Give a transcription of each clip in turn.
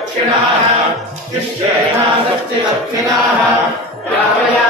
दोदिपक्षिणाः शिष्येणासक्तिदक्षिणाः यावया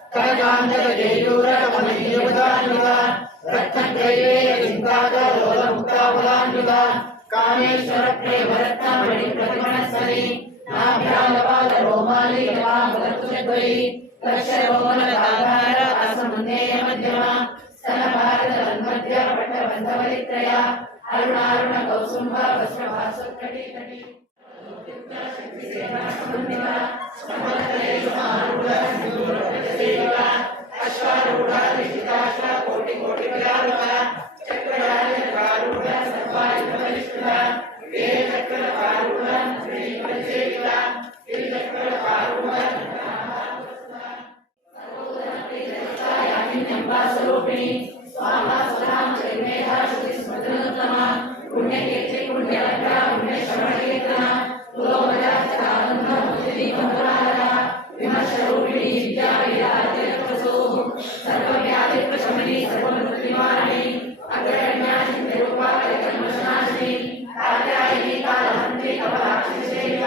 రత్నగ్రైవేయచింతాగలోలముక్తాబలాన్విత కామేశ్వర ప్రేమరత్నమణి ప్రతిమనస్సరి నాభ్యాలపాల రోమాలి నవామలత్వై లక్షరోమలధార అసమందేయ మధ్యమ స్తనభారత మధ్య పట్టబంధవలిత్రయ అరుణారుణ కౌసుంభ కటి స్మృతినుత్తమ పుణ్యకీర్తి పుణ్యలగ్న పుణ్య శ్రవణకీర్తన పురోమజాతానంద ముక్తి మధురార విమర్శరూపిణి విద్యా వేదాద్యప్రసూ సర్వవ్యాధి ప్రశమని సర్వమృత్యునివారణి అగ్రగణ్యాని నిరూపాయ కల్మషనాశిని కాత్యాయని కాలహంత్రి కమలాక్షి సేవిక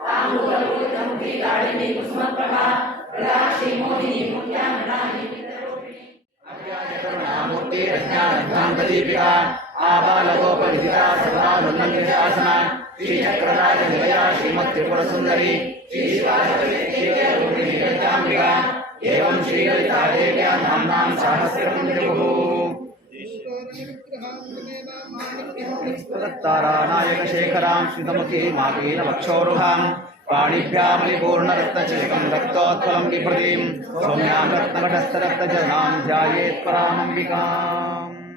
తాంబూలపూరిత చామంతి లాళిని కుసుమప్రభా ప్రదా శ్రీమోహిని ముఖ్యామణాని మూర్తిరజ్ఞానధ్వాంతదీపికా ఆబాలగోపవిదితా సదానున్నందిశాసన శ్రీచక్రరాజ నిలయా శ్రీమత్త్రిపురసుందరి శ్రీశివాసరూపిణి గజాంబికా ఏవం శ్రీలలితా దేవ్యా నామ్నాం సహస్రం త్రిభుః ప్రదత్తారానాయక శేఖరాం స్మితముఖి మాపీన వక్షోరుహాం పాణిభ్యామలిపూర్ణరక్తచేకం రక్తోత్పలం బిభ్రतीं సౌమ్యాం రత్నఘటస్థరక్తజనాం ధ్యాయేత్ పరామంబికాम्